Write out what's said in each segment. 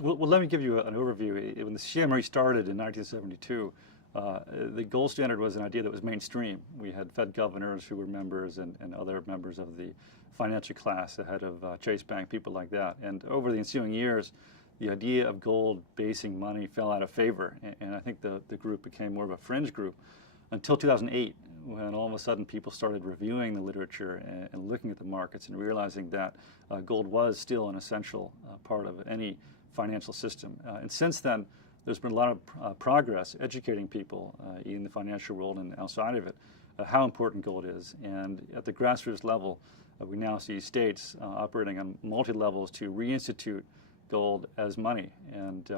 Well, let me give you an overview. When the CME started in 1972, the gold standard was an idea that was mainstream. We had Fed governors who were members and other members of the financial class, the head of Chase Bank, people like that. And over the ensuing years, the idea of gold basing money fell out of favor. And I think the group became more of a fringe group until 2008, when all of a sudden people started reviewing the literature and looking at the markets and realizing that gold was still an essential part of any financial system. And since then, there's been a lot of progress educating people in the financial world and outside of it how important gold is. And at the grassroots level, we now see states operating on multi-levels to reinstitute gold as money. And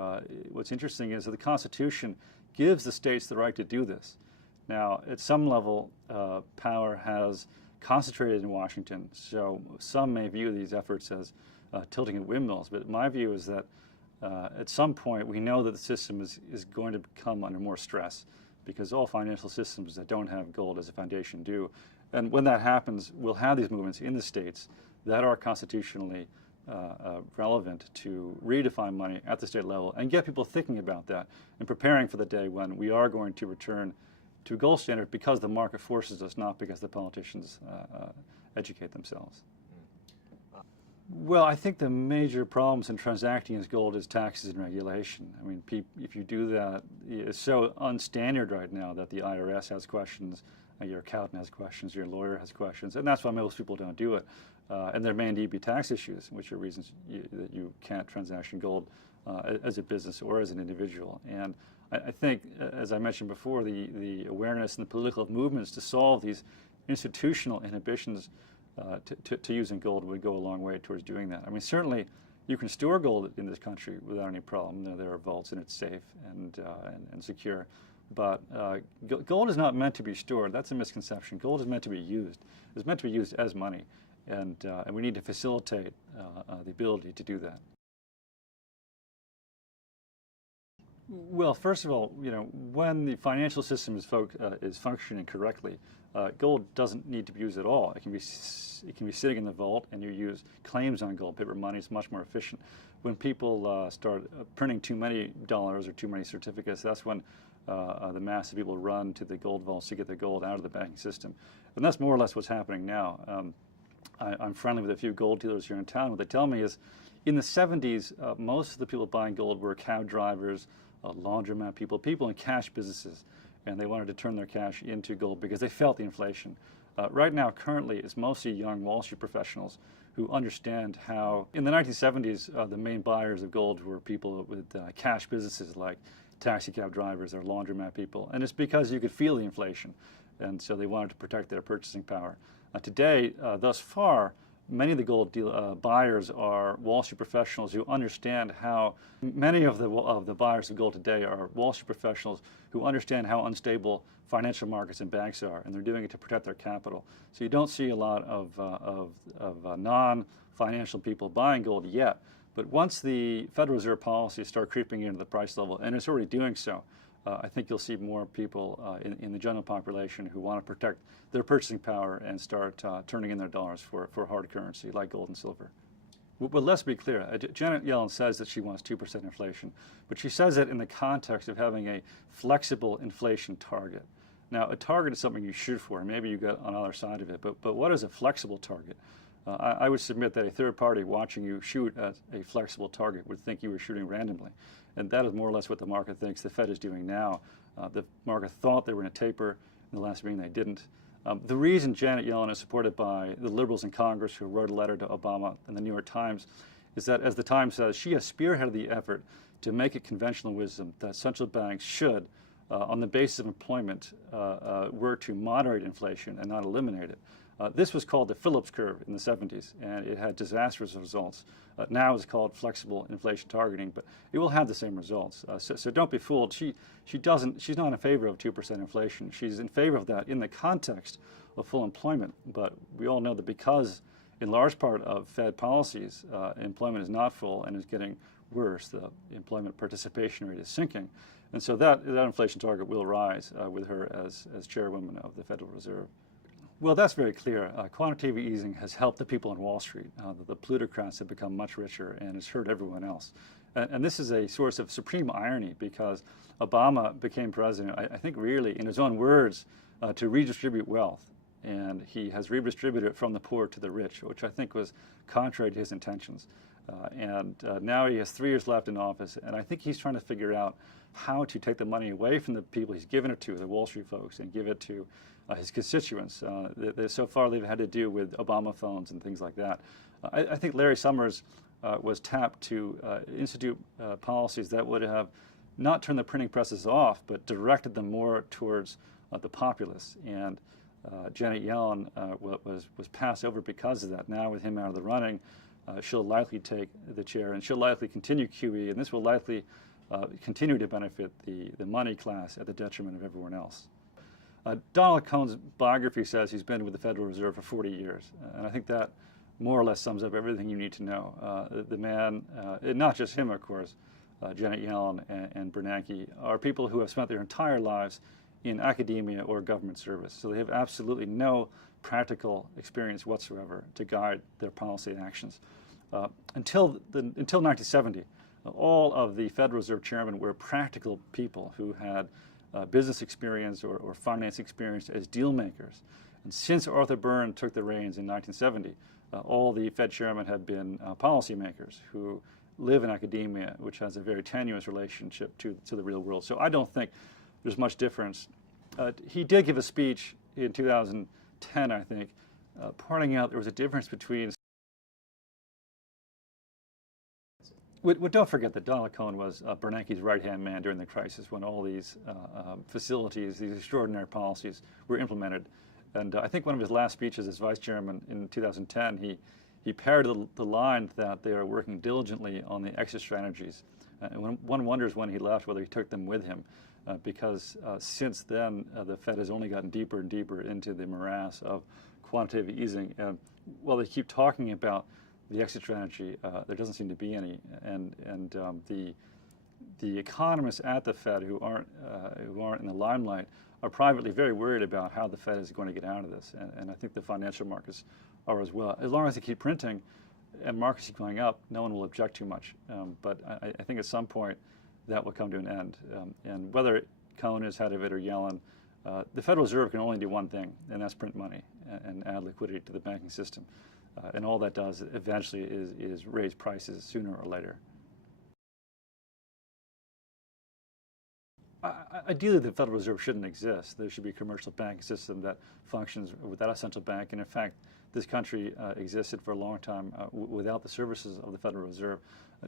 what's interesting is that the Constitution gives the states the right to do this. Now, at some level, power has concentrated in Washington, so some may view these efforts as tilting at windmills, but my view is that at some point we know that the system is going to come under more stress, because all financial systems that don't have gold as a foundation do. And when that happens, we'll have these movements in the states that are constitutionally relevant to redefine money at the state level and get people thinking about that and preparing for the day when we are going to return to a gold standard because the market forces us, not because the politicians educate themselves. Well, I think the major problems in transacting as gold is taxes and regulation. I mean, if you do that, it's so unstandard right now that the IRS has questions, your accountant has questions, your lawyer has questions, and that's why most people don't do it. And there may indeed be tax issues, which are reasons that you can't transaction gold as a business or as an individual. And I think, as I mentioned before, the awareness and the political movements to solve these institutional inhibitions to using gold would go a long way towards doing that. I mean, certainly you can store gold in this country without any problem. There are vaults and it's safe and secure. But gold is not meant to be stored. That's a misconception. Gold is meant to be used. It's meant to be used as money, and we need to facilitate the ability to do that. Well, first of all, when the financial system is functioning correctly, gold doesn't need to be used at all. It can be sitting in the vault, and you use claims on gold. Paper money is much more efficient. When people start printing too many dollars or too many certificates, that's when the mass of people run to the gold vaults to get the gold out of the banking system. And that's more or less what's happening now. I'm friendly with a few gold dealers here in town. What they tell me is, in the 70s, most of the people buying gold were cab drivers, laundromat people in cash businesses, and they wanted to turn their cash into gold because they felt the inflation. Right now, currently, it's mostly young Wall Street professionals who understand how, in the 1970s, the main buyers of gold were people with cash businesses like taxi cab drivers or laundromat people, and it's because you could feel the inflation, and so they wanted to protect their purchasing power. Today, thus far, many of the gold buyers are Wall Street professionals who understand how, many of the buyers of gold today are Wall Street professionals who understand how unstable financial markets and banks are, and they're doing it to protect their capital. So you don't see a lot of non-financial people buying gold yet, but once the Federal Reserve policies start creeping into the price level, and it's already doing so, I think you'll see more people in the general population who want to protect their purchasing power and start turning in their dollars for hard currency like gold and silver. But let's be clear, Janet Yellen says that she wants 2% inflation, but she says it in the context of having a flexible inflation target. Now, a target is something you shoot for, maybe you get on the other side of it, but what is a flexible target? I would submit that a third party watching you shoot at a flexible target would think you were shooting randomly. And that is more or less what the market thinks the Fed is doing now. The market thought they were going to taper. In the last meeting, they didn't. The reason Janet Yellen is supported by the liberals in Congress who wrote a letter to Obama in the New York Times is that, as the Times says, she has spearheaded the effort to make it conventional wisdom that central banks should, on the basis of employment, work to moderate inflation and not eliminate it. This was called the Phillips curve in the 70s, and it had disastrous results. Now it's called flexible inflation targeting, but it will have the same results. So don't be fooled. She's not in favor of 2% inflation. She's in favor of that in the context of full employment. But we all know that because, in large part of Fed policies, employment is not full and is getting worse. The employment participation rate is sinking. And so that inflation target will rise with her as chairwoman of the Federal Reserve. Well, that's very clear. Quantitative easing has helped the people on Wall Street. The plutocrats have become much richer, and it's hurt everyone else. And this is a source of supreme irony because Obama became president, I think really, in his own words, to redistribute wealth. And he has redistributed it from the poor to the rich, which I think was contrary to his intentions. Now he has 3 years left in office, and I think he's trying to figure out how to take the money away from the people he's given it to, the Wall Street folks, and give it to his constituents. So far they've had to do with Obama phones and things like that. I think Larry Summers was tapped to institute policies that would have not turned the printing presses off, but directed them more towards the populace. And Janet Yellen was passed over because of that. Now with him out of the running, she'll likely take the chair, and she'll likely continue QE, and this will likely continue to benefit the money class at the detriment of everyone else. Donald Cohen's biography says he's been with the Federal Reserve for 40 years, and I think that more or less sums up everything you need to know. The man, not just him, of course, Janet Yellen and Bernanke, are people who have spent their entire lives in academia or government service, so they have absolutely no practical experience whatsoever to guide their policy actions. Until 1970, all of the Federal Reserve chairmen were practical people who had business experience or finance experience as deal makers. And since Arthur Byrne took the reins in 1970, all the Fed chairmen have been policymakers who live in academia, which has a very tenuous relationship to the real world. So I don't think there's much difference. He did give a speech in 2010, I think, pointing out there was a difference between. Don't forget that Donald Cohen was Bernanke's right-hand man during the crisis when all these facilities, these extraordinary policies were implemented. And I think one of his last speeches as vice chairman in 2010, he parroted the line that they are working diligently on the exit strategies. And one wonders when he left whether he took them with him, because since then the Fed has only gotten deeper and deeper into the morass of quantitative easing. While they keep talking about the exit strategy, there doesn't seem to be any, and the economists at the Fed who aren't in the limelight are privately very worried about how the Fed is going to get out of this, and I think the financial markets are as well. As long as they keep printing and markets keep going up, no one will object too much. But I think at some point that will come to an end. And whether Cohen is head of it or Yellen, the Federal Reserve can only do one thing, and that's print money and add liquidity to the banking system. And all that does eventually is raise prices sooner or later. Ideally, the Federal Reserve shouldn't exist. There should be a commercial banking system that functions without a central bank. And in fact, this country existed for a long time without the services of the Federal Reserve.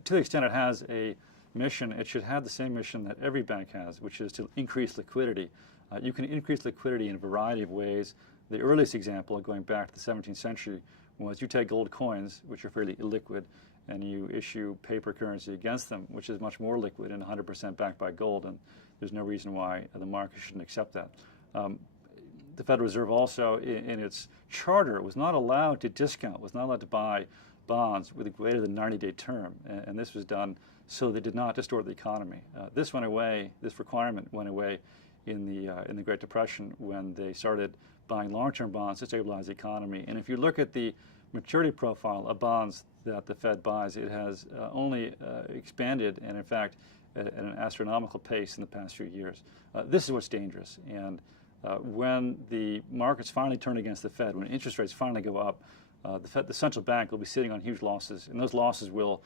To the extent it has a mission, it should have the same mission that every bank has, which is to increase liquidity. You can increase liquidity in a variety of ways. The earliest example, going back to the 17th century, was you take gold coins, which are fairly illiquid, and you issue paper currency against them, which is much more liquid and 100% backed by gold, and there's no reason why the market shouldn't accept that. The Federal Reserve also, in its charter, was not allowed to discount, was not allowed to buy bonds with a greater than 90-day term, and this was done so they did not distort the economy. This went away, this requirement went away in the Great Depression when they started buying long-term bonds to stabilize the economy. And if you look at the maturity profile of bonds that the Fed buys, it has only expanded, and in fact, at an astronomical pace in the past few years. This is what's dangerous. And when the markets finally turn against the Fed, when interest rates finally go up, the central bank will be sitting on huge losses, and those losses will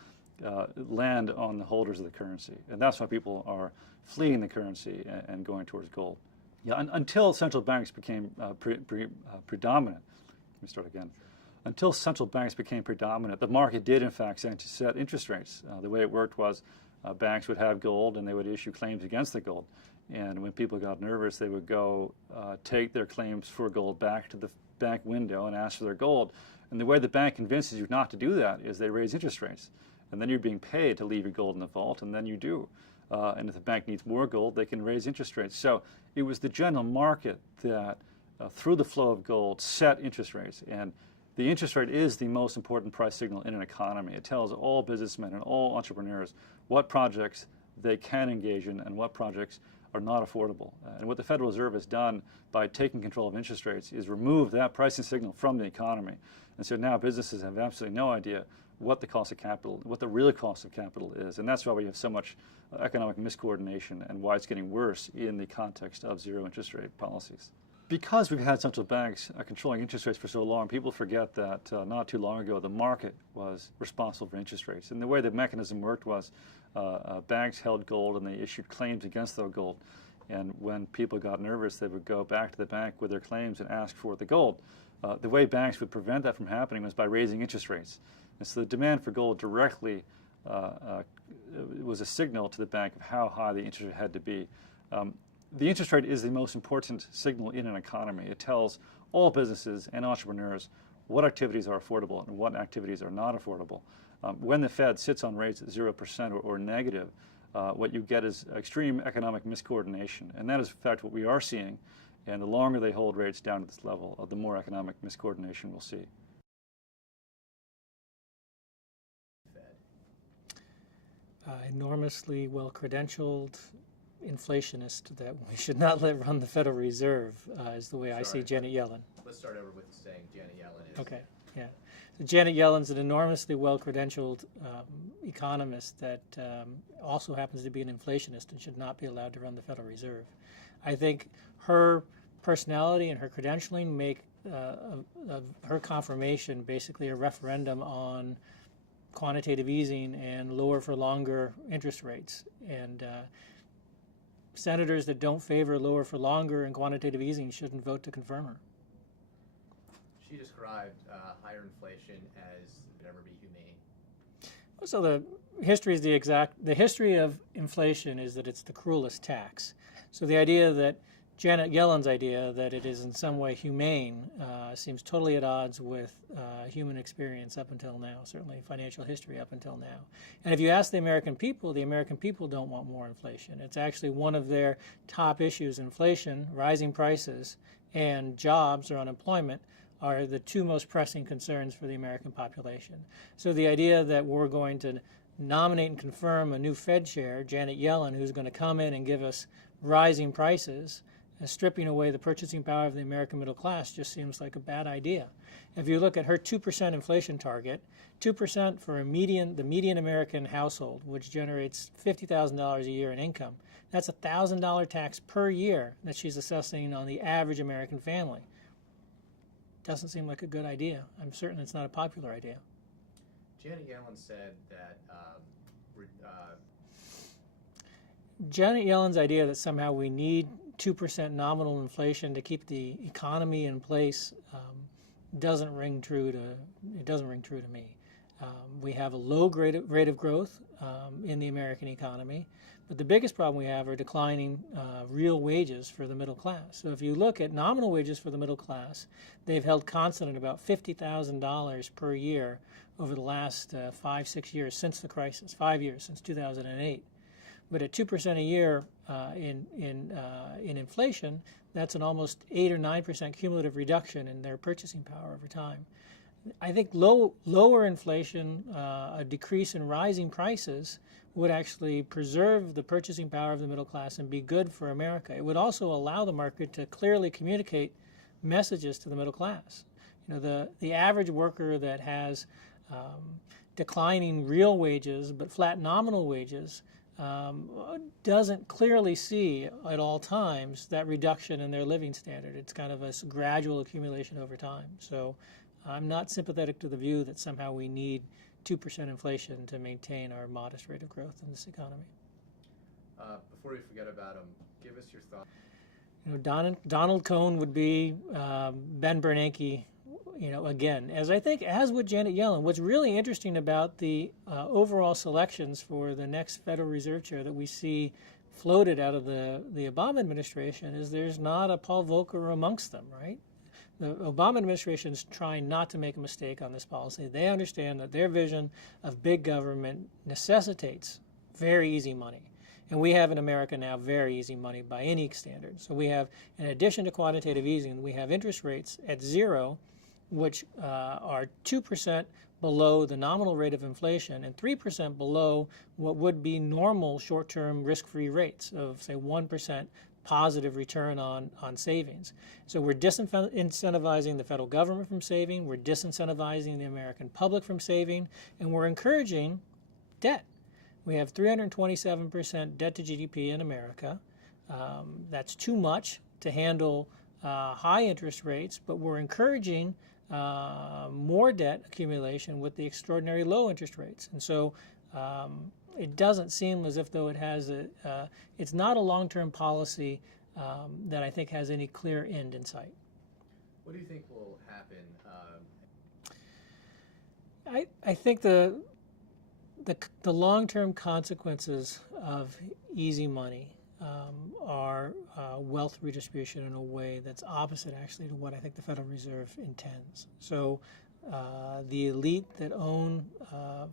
land on the holders of the currency. And that's why people are fleeing the currency and going towards gold. Yeah, until central banks became predominant, let me start again. Until central banks became predominant, the market did in fact set interest rates. The way it worked was banks would have gold and they would issue claims against the gold. And when people got nervous, they would go take their claims for gold back to the bank window and ask for their gold. And the way the bank convinces you not to do that is they raise interest rates. And then you're being paid to leave your gold in the vault, and then you do. And if the bank needs more gold, they can raise interest rates. So it was the general market that, through the flow of gold, set interest rates. And the interest rate is the most important price signal in an economy. It tells all businessmen and all entrepreneurs what projects they can engage in and what projects are not affordable. And what the Federal Reserve has done by taking control of interest rates is remove that pricing signal from the economy. And so now businesses have absolutely no idea what the cost of capital, what the real cost of capital is. And that's why we have so much economic miscoordination and why it's getting worse in the context of zero interest rate policies. Because we've had central banks controlling interest rates for so long, people forget that not too long ago the market was responsible for interest rates. And the way the mechanism worked was banks held gold and they issued claims against their gold. And when people got nervous, they would go back to the bank with their claims and ask for the gold. The way banks would prevent that from happening was by raising interest rates. And so the demand for gold directly was a signal to the bank of how high the interest rate had to be. The interest rate is the most important signal in an economy. It tells all businesses and entrepreneurs what activities are affordable and what activities are not affordable. When the Fed sits on rates at 0% or negative, what you get is extreme economic miscoordination. And that is, in fact, what we are seeing. And the longer they hold rates down to this level, the more economic miscoordination we'll see. Enormously well-credentialed inflationist that we should not let run the Federal Reserve is the way I see Janet Yellen. Let's start over with saying Janet Yellen is. Okay, yeah. So Janet Yellen's an enormously well-credentialed economist that also happens to be an inflationist and should not be allowed to run the Federal Reserve. I think her personality and her credentialing make her confirmation basically a referendum on quantitative easing and lower for longer interest rates. And senators that don't favor lower for longer and quantitative easing shouldn't vote to confirm her. She described higher inflation as it would never be humane. So the history of inflation is that it's the cruelest tax. So the idea that Janet Yellen's idea that it is in some way humane seems totally at odds with human experience up until now, certainly financial history up until now. And if you ask the American people don't want more inflation. It's actually one of their top issues. Inflation, rising prices, and jobs or unemployment are the two most pressing concerns for the American population. So the idea that we're going to nominate and confirm a new Fed chair, Janet Yellen, who's going to come in and give us rising prices, stripping away the purchasing power of the American middle class, just seems like a bad idea. If you look at her 2% inflation target, 2% for the median American household, which generates $50,000 a year in income, that's a $1,000 tax per year that she's assessing on the average American family. Doesn't seem like a good idea. I'm certain it's not a popular idea. Janet Yellen said that Janet Yellen's idea that somehow we need 2% nominal inflation to keep the economy in place doesn't ring true to me. We have a low rate of growth in the American economy, but the biggest problem we have are declining real wages for the middle class. So if you look at nominal wages for the middle class, they've held constant at about $50,000 per year over the last 5-6 years since the crisis, 5 years since 2008. But at 2% a year in inflation, that's an almost 8 or 9% cumulative reduction in their purchasing power over time. I think lower inflation, a decrease in rising prices, would actually preserve the purchasing power of the middle class and be good for America. It would also allow the market to clearly communicate messages to the middle class. You know, the average worker that has declining real wages but flat nominal wages doesn't clearly see at all times that reduction in their living standard. It's kind of a gradual accumulation over time. So I'm not sympathetic to the view that somehow we need 2% inflation to maintain our modest rate of growth in this economy. Before we forget about him, give us your thoughts. You know, Donald Cohn would be Ben Bernanke, you know, again, as would Janet Yellen. What's really interesting about the overall selections for the next Federal Reserve Chair that we see floated out of the Obama administration is there's not a Paul Volcker amongst them, right? The Obama administration is trying not to make a mistake on this policy. They understand that their vision of big government necessitates very easy money. And we have in America now very easy money by any standard. So we have, in addition to quantitative easing, we have interest rates at 0, which are 2% below the nominal rate of inflation and 3% below what would be normal short-term risk-free rates of, say, 1% positive return on savings. So we're disincentivizing the federal government from saving, we're disincentivizing the American public from saving, and we're encouraging debt. We have 327% debt to GDP in America. That's too much to handle high interest rates, but we're encouraging more debt accumulation with the extraordinary low interest rates. And so it doesn't seem as if though it has it's not a long-term policy that I think has any clear end in sight. What do you think will happen? I think the long-term consequences of easy money are wealth redistribution in a way that's opposite actually to what I think the Federal Reserve intends. So the elite that own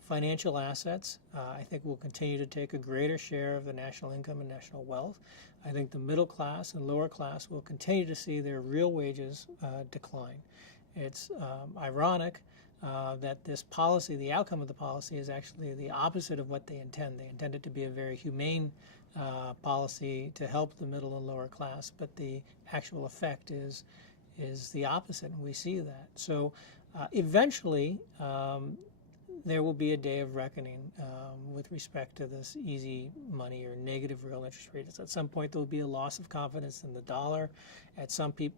financial assets, I think will continue to take a greater share of the national income and national wealth. I think the middle class and lower class will continue to see their real wages decline. It's ironic that this policy, the outcome of the policy, is actually the opposite of what they intend. They intend it to be a very humane policy to help the middle and lower class, but the actual effect is the opposite, and we see that. So eventually, there will be a day of reckoning with respect to this easy money or negative real interest rates. At some point, there will be a loss of confidence in the dollar. At some point,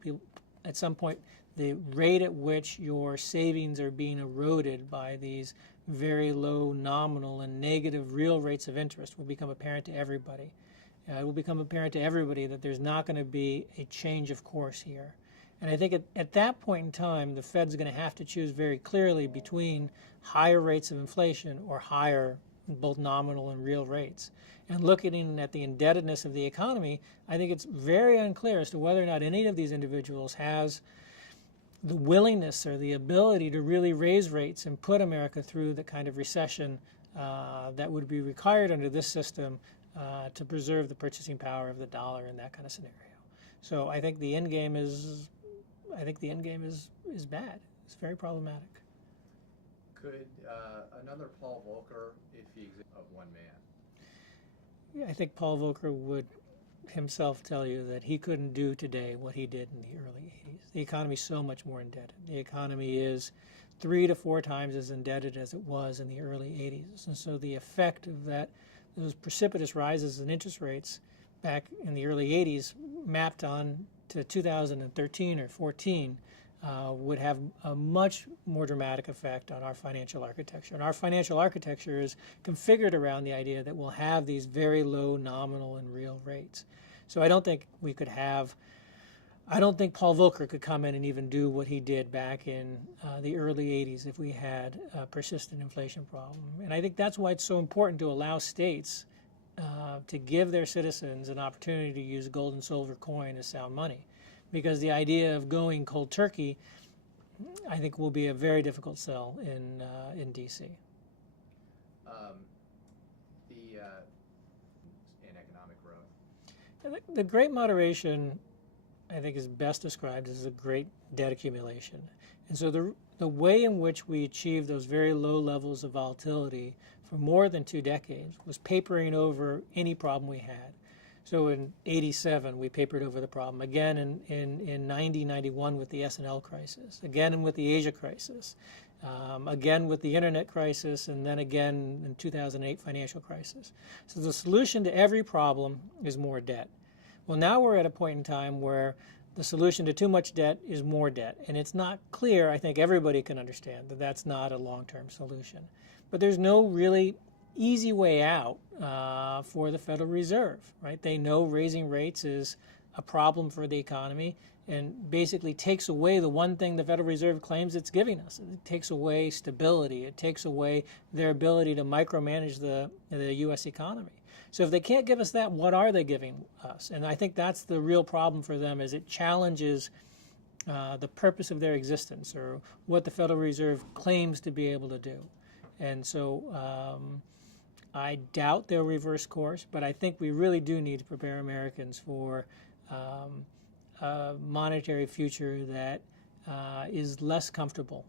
the rate at which your savings are being eroded by these very low nominal and negative real rates of interest will become apparent to everybody. It will become apparent to everybody that there's not going to be a change of course here. And I think at that point in time, the Fed's going to have to choose very clearly between higher rates of inflation or higher both nominal and real rates. And looking at the indebtedness of the economy, I think it's very unclear as to whether or not any of these individuals has the willingness or the ability to really raise rates and put America through the kind of recession that would be required under this system to preserve the purchasing power of the dollar in that kind of scenario. So I think the end game is bad. It's very problematic. Could another Paul Volcker, if he exists, of one man? Yeah, I think Paul Volcker would himself tell you that he couldn't do today what he did in the early 80s. The economy is so much more indebted. The economy is 3 to 4 times as indebted as it was in the early 80s. And so the effect of those precipitous rises in interest rates back in the early 80s mapped on to 2013 or 14 would have a much more dramatic effect on our financial architecture. And our financial architecture is configured around the idea that we'll have these very low nominal and real rates. So I don't think Paul Volcker could come in and even do what he did back in the early 80s if we had a persistent inflation problem. And I think that's why it's so important to allow states to give their citizens an opportunity to use gold and silver coin as sound money. Because the idea of going cold turkey, I think, will be a very difficult sell in D.C. In economic growth. The Great Moderation, I think, is best described as a great debt accumulation. And so the way in which we achieved those very low levels of volatility for more than 2 decades was papering over any problem we had. So in 87, we papered over the problem. Again in 90, 91 with the S&L crisis. Again with the Asia crisis. Again with the internet crisis, and then again in 2008 financial crisis. So the solution to every problem is more debt. Well, now we're at a point in time where the solution to too much debt is more debt. And it's not clear, I think everybody can understand, that that's not a long-term solution. But there's no really easy way out for the Federal Reserve, right? They know raising rates is a problem for the economy and basically takes away the one thing the Federal Reserve claims it's giving us. It takes away stability. It takes away their ability to micromanage the U.S. economy. So if they can't give us that, what are they giving us? And I think that's the real problem for them, is it challenges the purpose of their existence or what the Federal Reserve claims to be able to do. And so I doubt they'll reverse course, but I think we really do need to prepare Americans for a monetary future that is less comfortable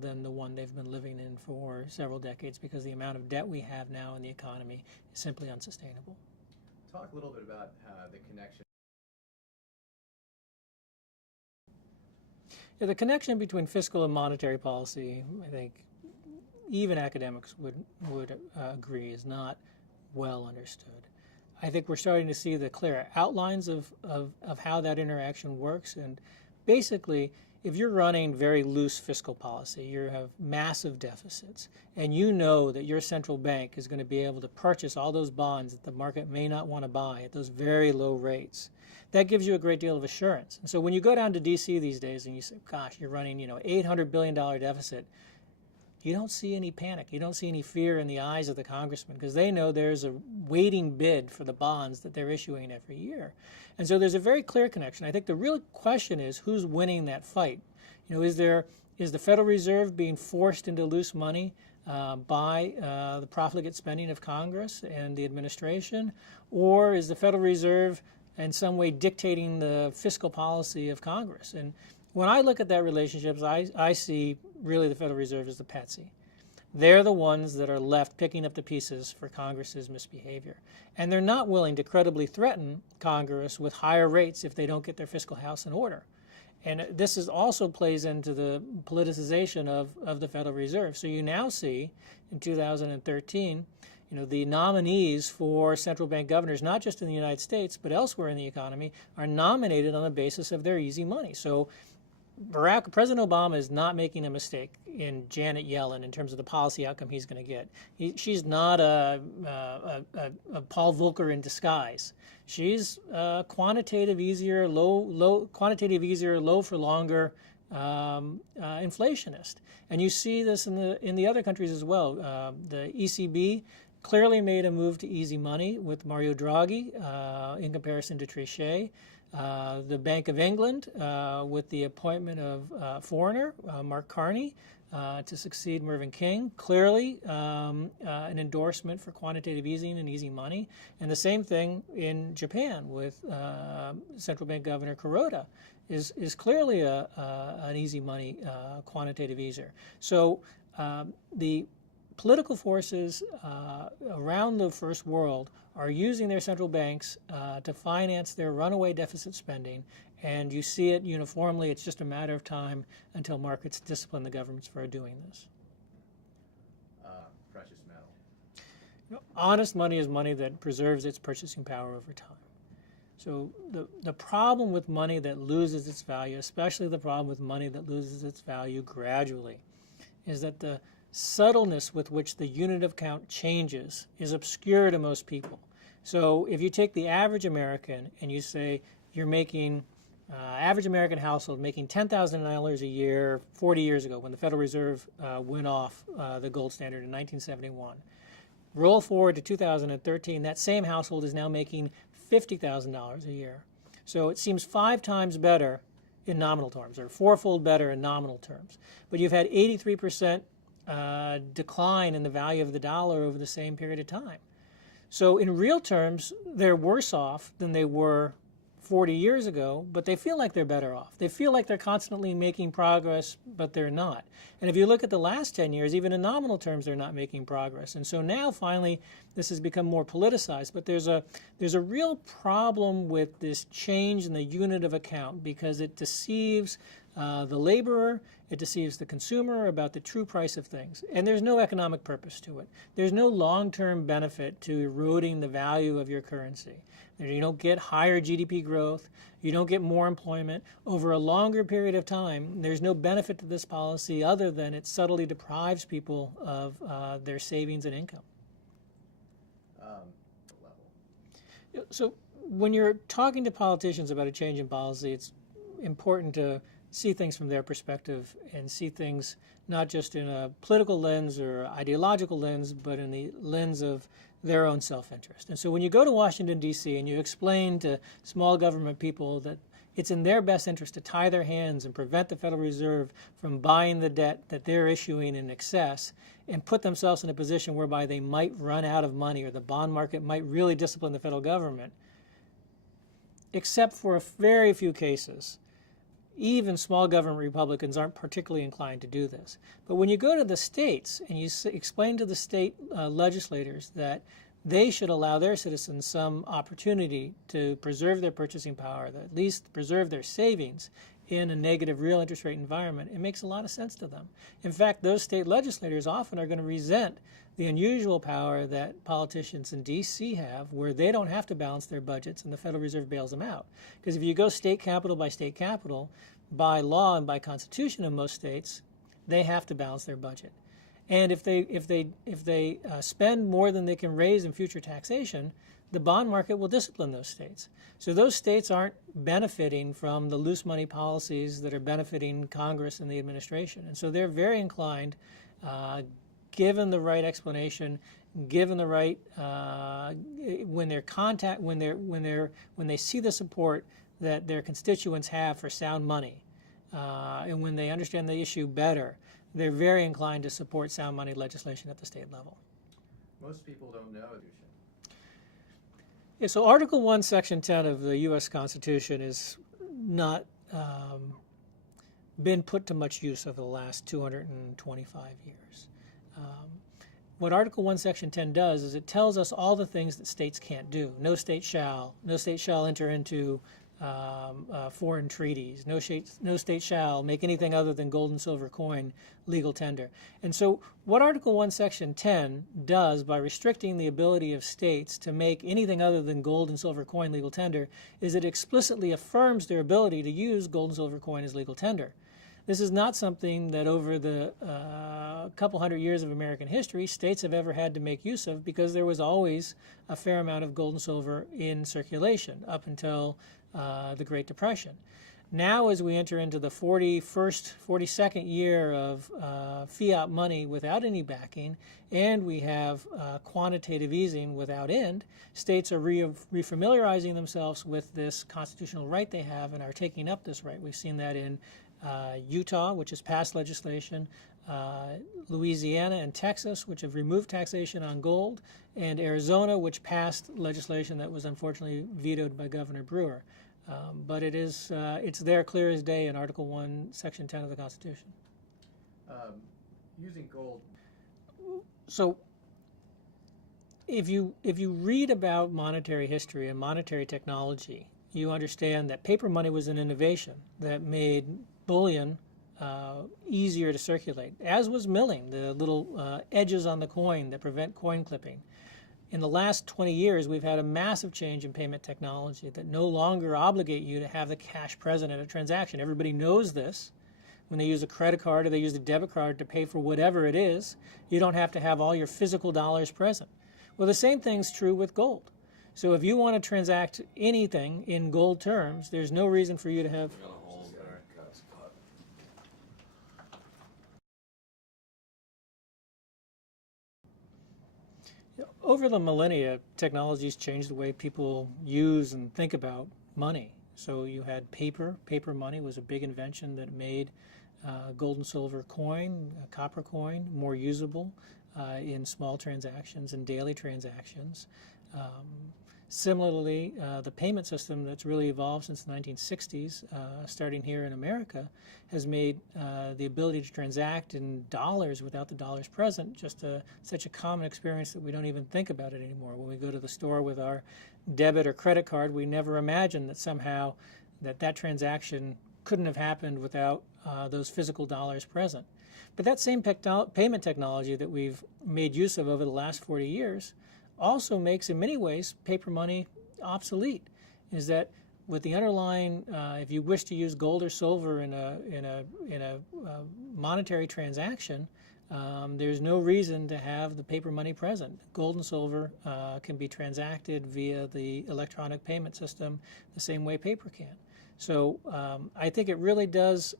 than the one they've been living in for several decades, because the amount of debt we have now in the economy is simply unsustainable. Talk a little bit about the connection Yeah, the connection between fiscal and monetary policy, I think, even academics would agree, is not well understood. I think we're starting to see the clear outlines of how that interaction works. And basically, if you're running very loose fiscal policy, you have massive deficits, and you know that your central bank is going to be able to purchase all those bonds that the market may not want to buy at those very low rates, that gives you a great deal of assurance. And so when you go down to DC these days and you say, gosh, you're running, $800 billion deficit, you don't see any panic. You don't see any fear in the eyes of the congressman, because they know there's a waiting bid for the bonds that they're issuing every year. And so there's a very clear connection. I think the real question is who's winning that fight. Is the Federal Reserve being forced into loose money by the profligate spending of Congress and the administration, or is the Federal Reserve in some way dictating the fiscal policy of Congress? And when I look at that relationship, I see really the Federal Reserve as the patsy. They're the ones that are left picking up the pieces for Congress's misbehavior. And they're not willing to credibly threaten Congress with higher rates if they don't get their fiscal house in order. And this also plays into the politicization of the Federal Reserve. So you now see, in 2013, the nominees for central bank governors, not just in the United States, but elsewhere in the economy, are nominated on the basis of their easy money. So President Obama is not making a mistake in Janet Yellen in terms of the policy outcome he's going to get. She's not a Paul Volcker in disguise. She's quantitative easier, low for longer inflationist, and you see this in the other countries as well. The ECB clearly made a move to easy money with Mario Draghi in comparison to Trichet. The Bank of England, with the appointment of foreigner, Mark Carney, to succeed Mervyn King, clearly an endorsement for quantitative easing and easy money. And the same thing in Japan with Central Bank Governor Kuroda is clearly an easy money quantitative easer. So the political forces around the first world are using their central banks to finance their runaway deficit spending, and you see it uniformly. It's just a matter of time until markets discipline the governments for doing this. Precious metal. Honest money is money that preserves its purchasing power over time. So the problem with money that loses its value, especially the problem with money that loses its value gradually, is that the subtleness with which the unit of count changes is obscure to most people. So if you take the average American and you say you're making, average American household making $10,000 a year 40 years ago when the Federal Reserve went off the gold standard in 1971. Roll forward to 2013, that same household is now making $50,000 a year. So it seems 5 times better in nominal terms, or 4-fold better in nominal terms. But you've had 83% decline in the value of the dollar over the same period of time. So in real terms, they're worse off than they were 40 years ago, but they feel like they're better off. They feel like they're constantly making progress, but they're not. And if you look at the last 10 years, even in nominal terms, they're not making progress. And so now, finally, this has become more politicized. But there's a real problem with this change in the unit of account, because it deceives the laborer, it deceives the consumer about the true price of things. And there's no economic purpose to it. There's no long-term benefit to eroding the value of your currency. You don't get higher GDP growth. You don't get more employment. Over a longer period of time, there's no benefit to this policy other than it subtly deprives people of their savings and income. So when you're talking to politicians about a change in policy, it's important to see things from their perspective and see things not just in a political lens or ideological lens, but in the lens of their own self-interest. And so when you go to Washington, D.C., and you explain to small government people that it's in their best interest to tie their hands and prevent the Federal Reserve from buying the debt that they're issuing in excess and put themselves in a position whereby they might run out of money or the bond market might really discipline the federal government, except for a very few cases, even small government Republicans aren't particularly inclined to do this. But when you go to the states and you explain to the state legislators that they should allow their citizens some opportunity to preserve their purchasing power, at least preserve their savings, in a negative real interest rate environment, it makes a lot of sense to them. In fact, those state legislators often are going to resent the unusual power that politicians in D.C. have, where they don't have to balance their budgets and the Federal Reserve bails them out. Because if you go state capital, by law and by constitution in most states, they have to balance their budget. And if they spend more than they can raise in future taxation, the bond market will discipline those states. So those states aren't benefiting from the loose money policies that are benefiting Congress and the administration. And so they're very inclined, given the right explanation, given the right when they see the support that their constituents have for sound money, and when they understand the issue better, they're very inclined to support sound money legislation at the state level. Most people don't know. Yeah, so Article 1, Section 10 of the U.S. Constitution is not been put to much use over the last 225 years. What Article 1, Section 10 does is it tells us all the things that states can't do. No state shall enter into foreign treaties. No state shall make anything other than gold and silver coin legal tender. And so what Article 1, Section 10 does by restricting the ability of states to make anything other than gold and silver coin legal tender is it explicitly affirms their ability to use gold and silver coin as legal tender. This is not something that over the couple hundred years of American history states have ever had to make use of, because there was always a fair amount of gold and silver in circulation up until the Great Depression. Now, as we enter into the 42nd year of fiat money without any backing, and we have quantitative easing without end, states are refamiliarizing themselves with this constitutional right they have and are taking up this right. We've seen that in Utah, which has passed legislation, Louisiana and Texas, which have removed taxation on gold, and Arizona, which passed legislation that was unfortunately vetoed by Governor Brewer. But it's there clear as day in Article 1, Section 10 of the Constitution. Using gold. So if you read about monetary history and monetary technology, you understand that paper money was an innovation that made bullion easier to circulate, as was milling, the little edges on the coin that prevent coin clipping. In the last 20 years, we've had a massive change in payment technology that no longer obligate you to have the cash present at a transaction. Everybody knows this. When they use a credit card or they use a debit card to pay for whatever it is, you don't have to have all your physical dollars present. Well, the same thing's true with gold. So if you want to transact anything in gold terms, there's no reason for you to have... Over the millennia, technologies changed the way people use and think about money. So you had paper. Paper money was a big invention that made gold and silver coin, copper coin, more usable in small transactions and daily transactions. Similarly, the payment system that's really evolved since the 1960s, starting here in America, has made the ability to transact in dollars without the dollars present just such a common experience that we don't even think about it anymore. When we go to the store with our debit or credit card, we never imagine that somehow that transaction couldn't have happened without those physical dollars present. But that same payment technology that we've made use of over the last 40 years also makes, in many ways, paper money obsolete. Is that with the underlying, if you wish to use gold or silver in a monetary transaction, there's no reason to have the paper money present. Gold and silver can be transacted via the electronic payment system the same way paper can. So I think it really does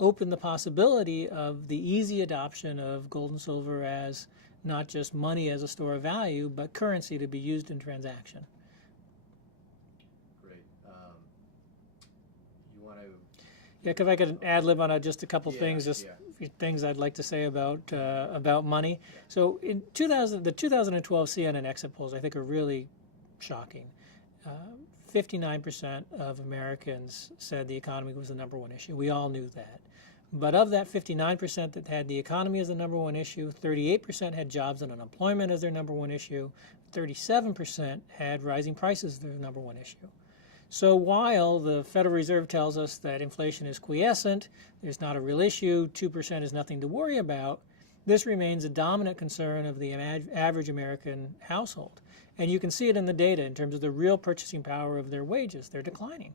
open the possibility of the easy adoption of gold and silver as not just money as a store of value, but currency to be used in transaction. Great. You want to? Yeah, if I could ad-lib on just a couple things, things I'd like to say about money. Yeah. So in the 2012 CNN exit polls, I think, are really shocking. 59% of Americans said the economy was the number one issue. We all knew that. But of that 59% that had the economy as the number one issue, 38% had jobs and unemployment as their number one issue, 37% had rising prices as their number one issue. So while the Federal Reserve tells us that inflation is quiescent, there's not a real issue, 2% is nothing to worry about, this remains a dominant concern of the average American household. And you can see it in the data in terms of the real purchasing power of their wages. They're declining.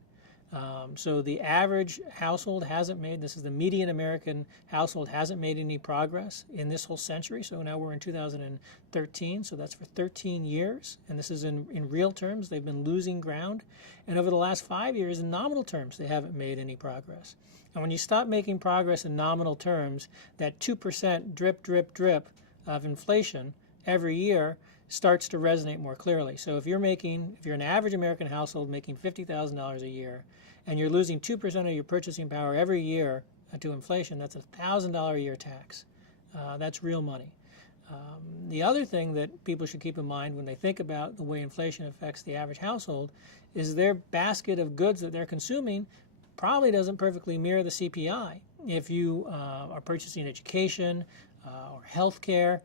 So the average household hasn't made, this is the median American household, hasn't made any progress in this whole century. So now we're in 2013, so that's for 13 years. And this is in real terms, they've been losing ground. And over the last 5 years, in nominal terms, they haven't made any progress. And when you stop making progress in nominal terms, that 2% drip, drip, drip of inflation every year starts to resonate more clearly. So if you're an average American household making $50,000 a year, and you're losing 2% of your purchasing power every year to inflation, that's a $1,000 a year tax. That's real money. The other thing that people should keep in mind when they think about the way inflation affects the average household is their basket of goods that they're consuming probably doesn't perfectly mirror the CPI. If you are purchasing education or health care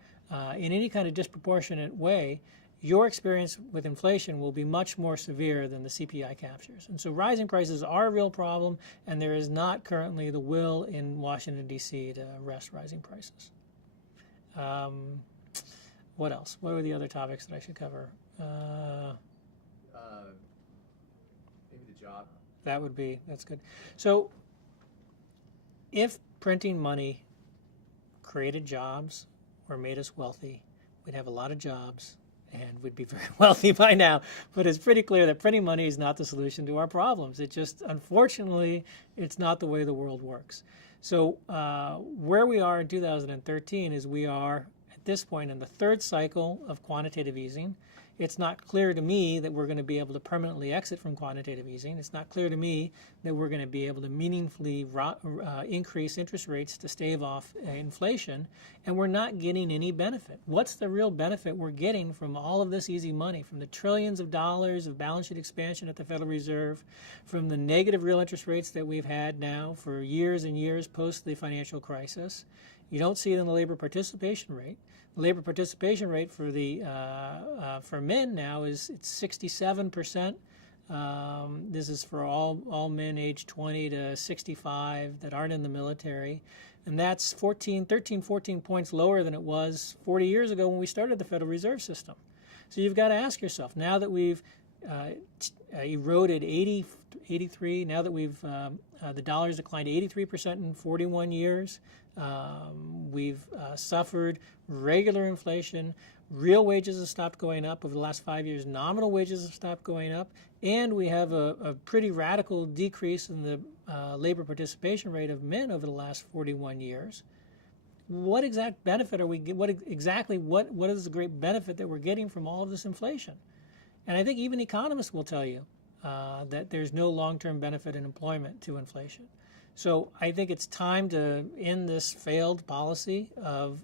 in any kind of disproportionate way, your experience with inflation will be much more severe than the CPI captures. And so rising prices are a real problem, and there is not currently the will in Washington, D.C. to arrest rising prices. What else? What were the other topics that I should cover? Maybe the job. That's good. So if printing money created jobs or made us wealthy, we'd have a lot of jobs and we'd be very wealthy by now. But it's pretty clear that printing money is not the solution to our problems. It just, unfortunately, it's not the way the world works. So where we are in 2013 is we are, at this point, in the third cycle of quantitative easing. It's not clear to me that we're going to be able to permanently exit from quantitative easing. It's not clear to me that we're going to be able to meaningfully increase interest rates to stave off inflation, and we're not getting any benefit. What's the real benefit we're getting from all of this easy money, from the trillions of dollars of balance sheet expansion at the Federal Reserve, from the negative real interest rates that we've had now for years and years post the financial crisis? You don't see it in the labor participation rate. The labor participation rate for for men now is 67%. This is for all men aged 20 to 65 that aren't in the military. And that's 13, 14 points lower than it was 40 years ago when we started the Federal Reserve System. So you've got to ask yourself, now that we've eroded 83, now that we've the dollar's declined 83% in 41 years, we've suffered regular inflation, real wages have stopped going up over the last 5 years, nominal wages have stopped going up, and we have a pretty radical decrease in the labor participation rate of men over the last 41 years. What exact benefit are we getting? What is the great benefit that we're getting from all of this inflation? And I think even economists will tell you that there's no long-term benefit in employment to inflation. So I think it's time to end this failed policy of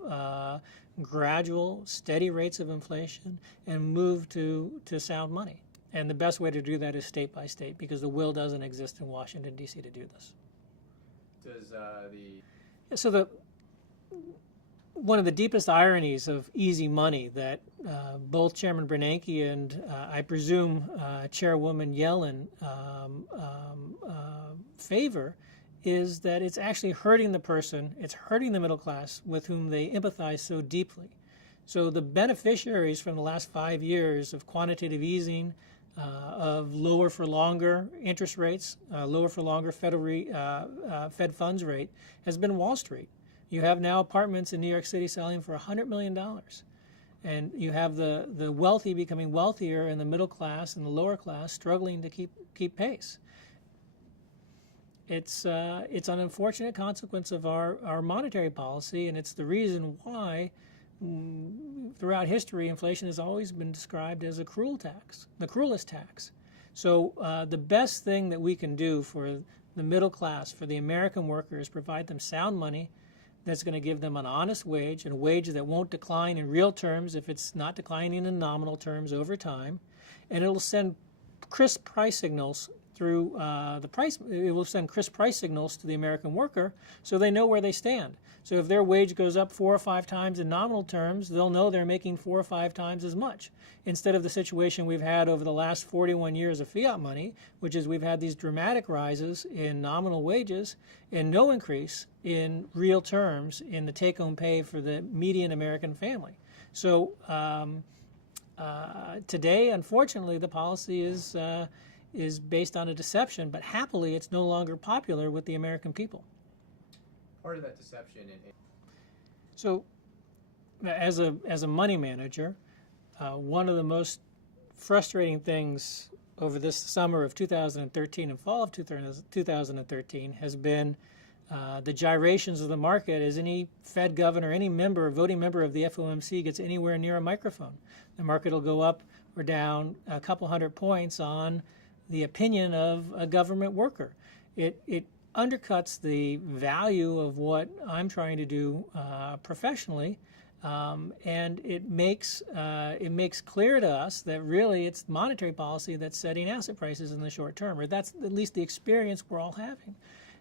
gradual, steady rates of inflation and move to sound money. And the best way to do that is state by state, because the will doesn't exist in Washington, D.C. to do this. One of the deepest ironies of easy money that both Chairman Bernanke and I presume Chairwoman Yellen favor is that it's actually hurting the person, it's hurting the middle class with whom they empathize so deeply. So the beneficiaries from the last 5 years of quantitative easing, of lower for longer interest rates, lower for longer Fed funds rate, has been Wall Street. You have now apartments in New York City selling for $100 million. And you have the wealthy becoming wealthier and the middle class and the lower class struggling to keep pace. It's an unfortunate consequence of our monetary policy, and it's the reason why throughout history inflation has always been described as a cruel tax, the cruelest tax. So the best thing that we can do for the middle class, for the American worker, is provide them sound money that's going to give them an honest wage, and a wage that won't decline in real terms if it's not declining in nominal terms over time. And it'll send crisp price signals through the price. It will send crisp price signals to the American worker, so they know where they stand. So if their wage goes up 4 or 5 times in nominal terms, they'll know they're making 4 or 5 times as much, instead of the situation we've had over the last 41 years of fiat money, which is we've had these dramatic rises in nominal wages and no increase in real terms in the take-home pay for the median American family. So today, unfortunately, the policy is based on a deception, but happily it's no longer popular with the American people. Part of that deception So as a money manager, one of the most frustrating things over this summer of 2013 and fall of 2013 has been the gyrations of the market as any Fed governor, any voting member of the FOMC gets anywhere near a microphone. The market will go up or down a couple hundred points on the opinion of a government worker. It undercuts the value of what I'm trying to do professionally, and it makes clear to us that really it's monetary policy that's setting asset prices in the short term, or that's at least the experience we're all having.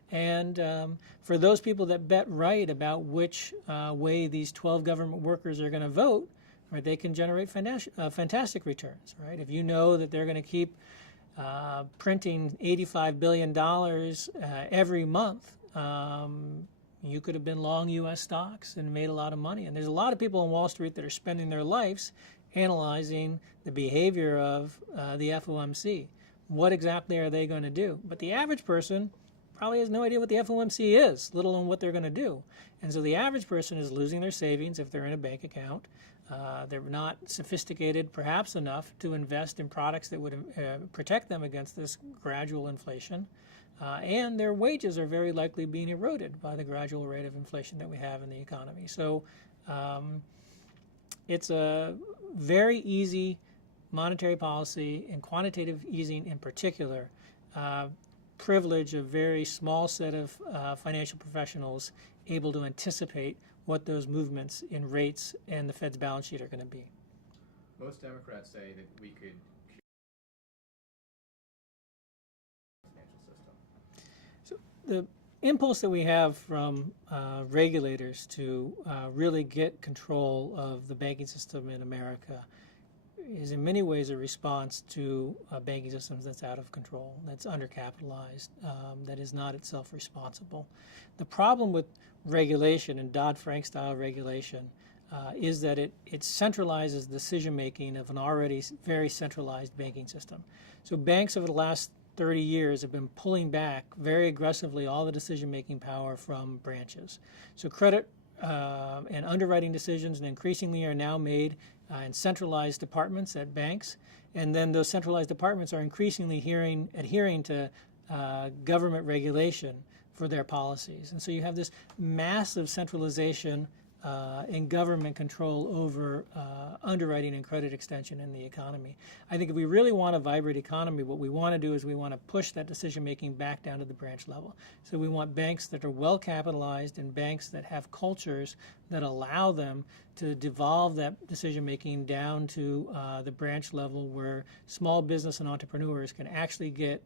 And for those people that bet right about which way these 12 government workers are going to vote, right, they can generate fantastic returns, right? If you know that they're going to keep printing $85 billion every month, you could have been long U.S. stocks and made a lot of money. And there's a lot of people on Wall Street that are spending their lives analyzing the behavior of the FOMC. What exactly are they going to do? But the average person probably has no idea what the FOMC is, let alone what they're going to do. And so the average person is losing their savings if they're in a bank account. They're not sophisticated, perhaps, enough to invest in products that would protect them against this gradual inflation. And their wages are very likely being eroded by the gradual rate of inflation that we have in the economy. So it's a very easy monetary policy, and quantitative easing in particular, privilege a very small set of financial professionals able to anticipate what those movements in rates and the Fed's balance sheet are going to be. most Democrats say that we could cure the financial system. So the impulse that we have from regulators to really get control of the banking system in America is in many ways a response to a banking system that's out of control, that's undercapitalized, that is not itself responsible. The problem with regulation and Dodd-Frank style regulation is that it centralizes decision-making of an already very centralized banking system. So banks over the last 30 years have been pulling back very aggressively all the decision-making power from branches. So credit and underwriting decisions and increasingly are now made in centralized departments at banks, and then those centralized departments are increasingly adhering to government regulation for their policies. And so you have this massive centralization and government control over underwriting and credit extension in the economy. I think if we really want a vibrant economy, what we want to do is we want to push that decision-making back down to the branch level. So we want banks that are well capitalized and banks that have cultures that allow them to devolve that decision-making down to the branch level, where small business and entrepreneurs can actually get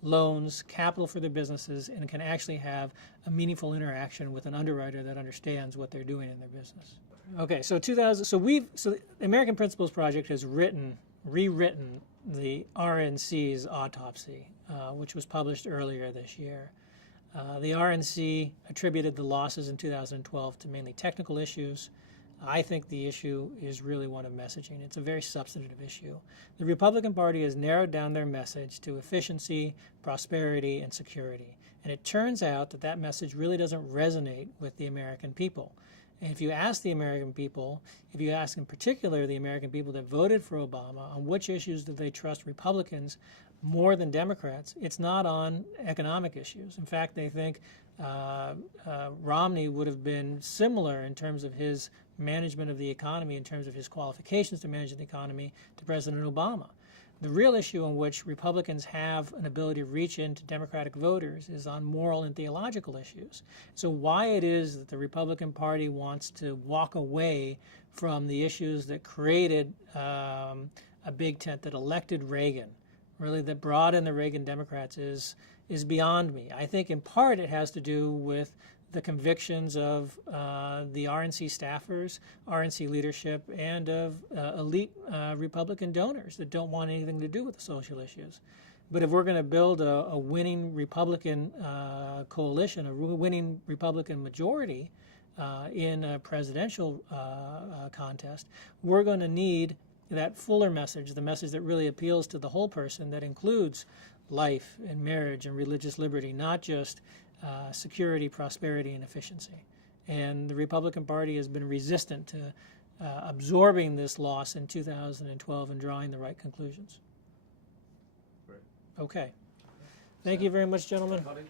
loans, capital for their businesses, and can actually have a meaningful interaction with an underwriter that understands what they're doing in their business. Okay, so the American Principles Project has rewritten the RNC's autopsy, which was published earlier this year. The RNC attributed the losses in 2012 to mainly technical issues. I think the issue is really one of messaging. It's a very substantive issue. The Republican Party has narrowed down their message to efficiency, prosperity, and security. And it turns out that that message really doesn't resonate with the American people. And if you ask the American people, if you ask in particular the American people that voted for Obama on which issues do they trust Republicans more than Democrats, it's not on economic issues. In fact, they think Romney would have been similar in terms of his management of the economy, in terms of his qualifications to manage the economy, to President Obama. The real issue on which Republicans have an ability to reach into Democratic voters is on moral and theological issues. So why it is that the Republican Party wants to walk away from the issues that created a big tent that elected Reagan, really, that brought in the Reagan Democrats is beyond me. I think in part it has to do with the convictions of the RNC staffers, RNC leadership, and of elite Republican donors that don't want anything to do with the social issues. But if we're going to build a winning Republican coalition, a winning Republican majority in a presidential contest, we're going to need that fuller message, the message that really appeals to the whole person, that includes life and marriage and religious liberty, not just security, prosperity, and efficiency. And the Republican Party has been resistant to absorbing this loss in 2012 and drawing the right conclusions. Great. Okay. Thank you very much, gentlemen. Everybody.